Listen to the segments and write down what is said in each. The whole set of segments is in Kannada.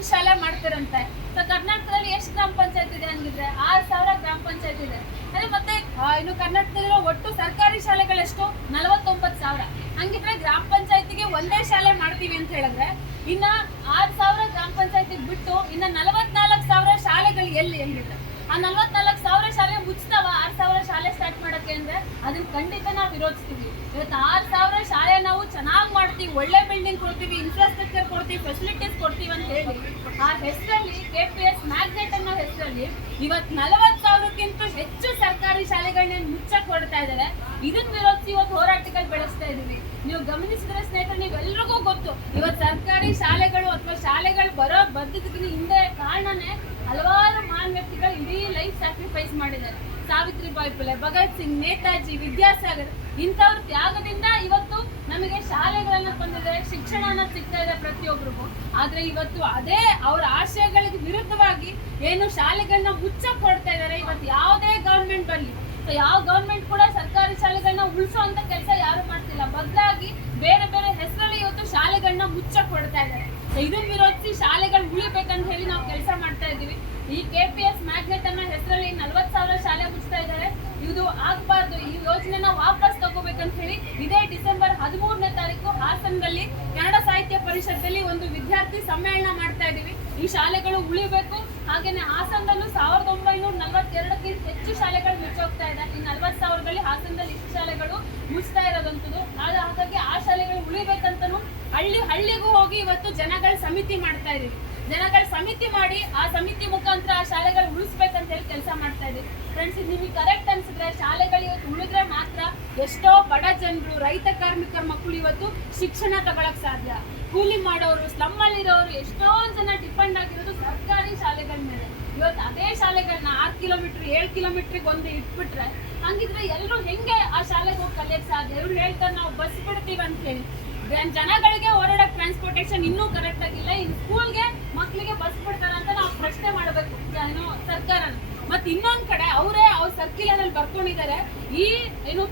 ಒಂದ್ ಶಾಲೆ ಮಾಡ್ತಿರಂತೆ. ಸೊ ಕರ್ನಾಟಕದಲ್ಲಿ ಎಷ್ಟು ಗ್ರಾಮ ಪಂಚಾಯತ್ ಇದೆ ಹಂಗಿದ್ರೆ 6,000 ಗ್ರಾಮ ಪಂಚಾಯತ್ ಇದೆ. ಅದೇ ಮತ್ತೆ ಇನ್ನು ಕರ್ನಾಟಕದಲ್ಲಿರೋ ಒಟ್ಟು ಸರ್ಕಾರಿ ಶಾಲೆಗಳೆಷ್ಟು 49,000. ಹಂಗಿದ್ರೆ ಗ್ರಾಮ ಪಂಚಾಯತಿಗೆ ಒಂದೇ ಶಾಲೆ ಮಾಡ್ತೀವಿ ಅಂತ ಹೇಳಿದ್ರೆ ಇನ್ನ 6,000 ಗ್ರಾಮ ಪಂಚಾಯತಿ ಬಿಟ್ಟು ಇನ್ನ 44,000 ಶಾಲೆಗಳು ಎಲ್ಲಿ ಹೆಂಗಿದ್ರೆ ಆ 44,000 ಶಾಲೆ ಮುಚ್ತಾವ 6,000 ಶಾಲೆ ಸ್ಟಾರ್ಟ್ ಮಾಡಕ್ಕೆ ಅಂದ್ರೆ ಅದನ್ನ ಖಂಡಿತ ನಾವು ವಿರೋಧಿಸ್ತೀವಿ. ಇವತ್ತು 6,000 ಶಾಲೆ ನಾವು ಚೆನ್ನಾಗಿ ಮಾಡ್ತೀವಿ, ಒಳ್ಳೆ ಬಿಲ್ಡಿಂಗ್ ಕೊಡ್ತೀವಿ, ಇನ್ಫ್ರಾಸ್ಟ್ರಕ್ಚರ್ ಕೊಡ್ತೀವಿ, ಫೆಸಿಲಿಟೀಸ್ ಕೊಡ್ತೀವಿ ಅಂತ ಹೇಳಿ ಆ ಹೆಸರಲ್ಲಿ KPS ಮ್ಯಾಗ್ನೆಟ್ ಅನ್ನೋ ಹೆಸರಲ್ಲಿ ಇವತ್ತು 40,000ಕ್ಕಿಂತ ಹೆಚ್ಚು ಸರ್ಕಾರಿ ಶಾಲೆಗಳನ್ನ ಮುಚ್ಚಕ್ ಹೊಡ್ತಾ ಇದ್ದಾರೆ. ಇದನ್ನ ವಿರೋಧಿಸಿ ಇವತ್ತು ಹೋರಾಟಗಳು ಬೆಳೆಸ್ತಾ ಇದೀವಿ. ನೀವು ಗಮನಿಸಿದ್ರೆ ಸ್ನೇಹಿತರೆ, ನೀವೆಲ್ರಿಗೂ ಗೊತ್ತು ಇವತ್ತು ಸರ್ಕಾರಿ ಶಾಲೆಗಳು ಅಥವಾ ಶಾಲೆಗಳು ಬರೋದಕ್ಕೆ ಹಿಂದೆ ಕಾರಣನೇ ಹಲವಾರು ಮಹಾನ್ ವ್ಯಕ್ತಿಗಳು ಇಡೀ ಲೈಫ್ ಸ್ಯಾಕ್ರಿಫೈಸ್ ಮಾಡಿದ್ದಾರೆ. ಸಾವಿತ್ರಿಬಾಯಿ ಫುಲೆ, ಭಗತ್ ಸಿಂಗ್, ನೇತಾಜಿ, ವಿದ್ಯಾಸಾಗರ್ ಇಂಥವ್ರ ತ್ಯಾಗದಿಂದ ಇವತ್ತು ನಮಗೆ ಶಾಲೆಗಳನ್ನ ಬಂದಿದೆ, ಶಿಕ್ಷಣ ಅನ್ನೋದು ಸಿಗ್ತಾ ಇದೆ ಪ್ರತಿಯೊಬ್ಬರಿಗೂ. ಆದ್ರೆ ಇವತ್ತು ಅದೇ ಅವರ ಆಶಯಗಳಿಗೆ ವಿರುದ್ಧವಾಗಿ ಏನು ಶಾಲೆಗಳನ್ನ ಮುಚ್ಚಕ್ ಹೊಡ್ತಾ ಇದ್ದಾರೆ. ಇವತ್ತು ಯಾವುದೇ ಗವರ್ಮೆಂಟ್ ಬರಲಿ, ಯಾವ ಗವರ್ಮೆಂಟ್ ಕೂಡ ಸರ್ಕಾರಿ ಶಾಲೆಗಳನ್ನ ಉಳಿಸೋ ಅಂತ ಕೆಲಸ ಯಾರು ಮಾಡ್ತಿಲ್ಲ. ಬದಲಾಗಿ ಬೇರೆ ಬೇರೆ ಹೆಸರಲ್ಲಿ ಇವತ್ತು ಶಾಲೆಗಳನ್ನ ಮುಚ್ಚಕ್ ಹೊಡ್ತಾ ಇದ್ದಾರೆ. ಇದನ್ನ ವಿರೋಧಿಸಿ ಶಾಲೆಗಳು ಉಳಿಬೇಕಂತ ಹೇಳಿ ನಾವು ಕೆಲಸ ಮಾಡ್ತಾ ಇದೀವಿ. ಈ KPS ಮ್ಯಾಗ್ನೆಟ್ ಅನ್ನೋ ಹೆಸರಲ್ಲಿ 40,000 ಶಾಲೆ ಮುಚ್ತಾ ಇದ್ದಾರೆ. ಇದು ಆಗಬಾರ್ದು. ಈ ಯೋಜನೆನ ವಾಪಸ್ ತಗೋಬೇಕಂತ ಹೇಳಿ ಇದೇ ಡಿಸೆಂಬರ್ 13ನೇ ತಾರೀಕು ಹಾಸನದಲ್ಲಿ ಕನ್ನಡ ಸಾಹಿತ್ಯ ಪರಿಷತ್ತಲ್ಲಿ ಒಂದು ವಿದ್ಯಾರ್ಥಿ ಸಮ್ಮೇಳನ ಮಾಡ್ತಾ ಇದೀವಿ. ಈ ಶಾಲೆಗಳು ಉಳಿಬೇಕು. ಹಾಗೇನೆ ಹಾಸನದಲ್ಲೂ 1942ಕ್ಕಿಂತ ಹೆಚ್ಚು ಶಾಲೆಗಳು ಮುಚ್ಚೋಗ್ತಾ ಇದೆ. ಈ 40,000ದಲ್ಲಿ ಹಾಸನದಲ್ಲಿ ಇಷ್ಟು ಶಾಲೆಗಳು ಮುಚ್ತಾ ಇರೋದಂತದ್ದು. ಹಾಗಾಗಿ ಆ ಶಾಲೆಗಳು ಉಳಿಬೇಕಂತನೂ ಹಳ್ಳಿಗೂ ಹೋಗಿ ಇವತ್ತು ಜನಗಳ ಸಮಿತಿ ಮಾಡ್ತಾ ಇದೀವಿ. ಜನಗಳ ಸಮಿತಿ ಮಾಡಿ ಆ ಸಮಿತಿ ಮುಖಾಂತರ ಆ ಶಾಲೆಗಳು ಉಳಿಸ್ಬೇಕಂತ ಹೇಳಿ ಕೆಲಸ ಮಾಡ್ತಾ ಇದೀವಿ. ಫ್ರೆಂಡ್ಸ್, ಇದು ನಿಮಗೆ ಕರೆಕ್ಟ್ ಅನ್ಸಿದ್ರೆ ಶಾಲೆಗಳು ಇವತ್ತು ಉಳಿದ್ರೆ ಮಾತ್ರ ಎಷ್ಟೋ ಬಡ ಜನರು, ರೈತ ಕಾರ್ಮಿಕರ ಮಕ್ಕಳು ಇವತ್ತು ಶಿಕ್ಷಣ ತಗೊಳಕ್ ಸಾಧ್ಯ. ಕೂಲಿ ಮಾಡೋರು, ಸ್ಲಮ್ ಅಲ್ಲಿರೋರು ಎಷ್ಟೊಂದು ಜನ ಡಿಪೆಂಡ್ ಆಗಿರೋದು ಸರ್ಕಾರಿ ಶಾಲೆಗಳ ಮೇಲೆ. ಇವತ್ತು ಅದೇ ಶಾಲೆಗಳನ್ನ 6 ಕಿಲೋಮೀಟರ್ 7 ಕಿಲೋಮೀಟರ್ಗೆ ಒಂದು ಇಟ್ಬಿಟ್ರೆ ಹಂಗಿದ್ರೆ ಎಲ್ಲರೂ ಹೆಂಗೆ ಆ ಶಾಲೆಗೆ ಹೋಗಿ ಕಲಿಯಕ್ ಸಾಧ್ಯ? ಇವ್ರು ಹೇಳ್ತಾರೆ ನಾವು ಬಸ್ ಬಿಡ್ತೀವಿ ಅಂತ ಹೇಳಿ. ಜನಗಳಿಗೆ ಓಡಾಡಕ್ ಟ್ರಾನ್ಸ್ಪೋರ್ಟೇಷನ್ ಇನ್ನೂ ಕರೆಕ್ಟ್ ಆಗಿಲ್ಲ. ಇನ್ ಸ್ಕೂಲ್ಗೆ ಮಕ್ಕಳಿಗೆ ಬಸ್ ಬಿಡ್ತಾರ ಅಂತ ನಾವು ಪ್ರಶ್ನೆ ಮಾಡಬೇಕು ಸರ್ಕಾರ. ಮತ್ತೆ ಇನ್ನೊಂದ್ ಕಡೆ ಅವ್ರ ಸರ್ಕ್ಯುಲರ್ ಅಲ್ಲಿ ಬರ್ಕೊಂಡಿದ್ದಾರೆ, ಈ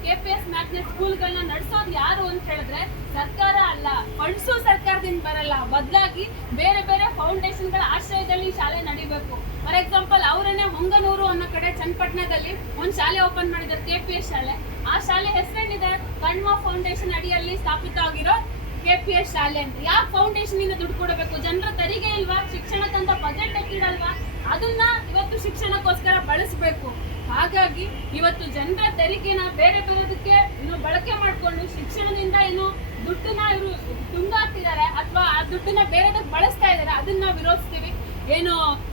KPS ಮ್ಯಾಗ್ನೆಟ್ ಸ್ಕೂಲ್ಗಳನ್ನ ನಡೆಸೋದು ಯಾರು ಅಂತ ಹೇಳಿದ್ರೆ ಸರ್ಕಾರ ಅಲ್ಲ, ಫಂಡ್ಸು ಸರ್ಕಾರದಿಂದ ಬರಲ್ಲ. ಬದಲಾಗಿ ಬೇರೆ ಬೇರೆ ಫೌಂಡೇಶನ್ಗಳ ಆಶ್ರಯದಲ್ಲಿ ಶಾಲೆ ನಡಿಬೇಕು. ಫಾರ್ ಎಕ್ಸಾಂಪಲ್ ಅವರೇನೆ ಹೊಂಗನೂರು ಅನ್ನೋ ಕಡೆ ಚನ್ನಪಟ್ಟಣದಲ್ಲಿ ಒಂದು ಶಾಲೆ ಓಪನ್ ಮಾಡಿದ್ದಾರೆ, KPS ಶಾಲೆ. ಆ ಶಾಲೆ ಹೆಸರೇನಿದೆ? ಕಣ್ವ ಫೌಂಡೇಶನ್ ಅಡಿಯಲ್ಲಿ ಸ್ಥಾಪಿತವಾಗಿರೋ KPS ಶಾಲೆ ಅಂತ. ಯಾವ ಫೌಂಡೇಶನ್ ಇಂದ ದುಡ್ಡು ಕೊಡಬೇಕು? ಜನರ ತೆರಿಗೆ ಇಲ್ವಾ? ಶಿಕ್ಷಣಕ್ಕಂತ ಬಜೆಟ್ ಎತ್ತಿಡಲ್ವಾ? ಅದನ್ನ ಇವತ್ತು ಶಿಕ್ಷಣಕ್ಕೋಸ್ಕರ ಬಳಸಬೇಕು. ಹಾಗಾಗಿ ಇವತ್ತು ಜನರ ತೆರಿಗೆನ ಬೇರೆ ಬೇರೆದಕ್ಕೆ ಬಳಕೆ ಮಾಡ್ಕೊಂಡು ಶಿಕ್ಷಣದಿಂದ ದುಡ್ಡನ್ನ ಇವರು ತುಂಗಾಕ್ತಿದ್ದಾರೆ ಅಥವಾ ಆ ದುಡ್ಡನ್ನ ಬೇರೆದಕ್ಕೆ ಬಳಸ್ತಾ ಇದ್ದಾರೆ. ಅದನ್ನ ನಾವು ವಿರೋಧಿಸ್ತೀವಿ.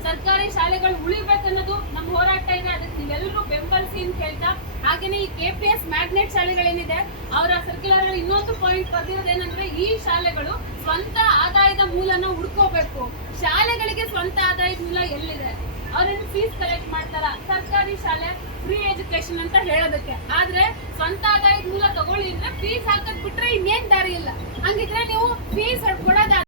ಸರ್ಕಾರಿ ಶಾಲೆಗಳು ಉಳಿಬೇಕನ್ನೋದು ನಮ್ಮ ಹೋರಾಟ ಇದೆ. ಅದಕ್ಕೆ ನೀವೆಲ್ಲರೂ ಬೆಂಬಲಿಸಿ ಅಂತ ಹೇಳ್ತಾ, ಹಾಗೇನೆ ಈ KPS ಮ್ಯಾಗ್ನೆಟ್ ಶಾಲೆಗಳೇನಿದೆ ಅವರ ಸರ್ಕ್ಯುಲರ್ ಇನ್ನೊಂದು ಪಾಯಿಂಟ್ ಬರ್ದಿರೋದೇನಂದ್ರೆ ಈ ಶಾಲೆಗಳು ಸ್ವಂತ ಆದಾಯದ ಮೂಲನ ಹುಡ್ಕೋಬೇಕು. ಶಾಲೆಗಳಿಗೆ ಸ್ವಂತ ಆದಾಯದ ಮೂಲ ಎಲ್ಲಿದೆ? ಅವ್ರೇನು ಫೀಸ್ ಕಲೆಕ್ಟ್ ಮಾಡ್ತಾರ? ಸರ್ಕಾರಿ ಶಾಲೆ ಫ್ರೀ ಎಜುಕೇಶನ್ ಅಂತ ಹೇಳೋದಕ್ಕೆ. ಆದ್ರೆ ಸ್ವಂತ ಆದಾಯದ ಮೂಲ ತಗೊಳ್ಳಿ ಅಂದ್ರೆ ಫೀಸ್ ಹಾಕದ್ ಬಿಟ್ರೆ ಇನ್ನೇನ್ ದಾರಿ ಇಲ್ಲ. ಹಂಗಿದ್ರೆ ನೀವು ಫೀಸ್ ಕೊಡೋದ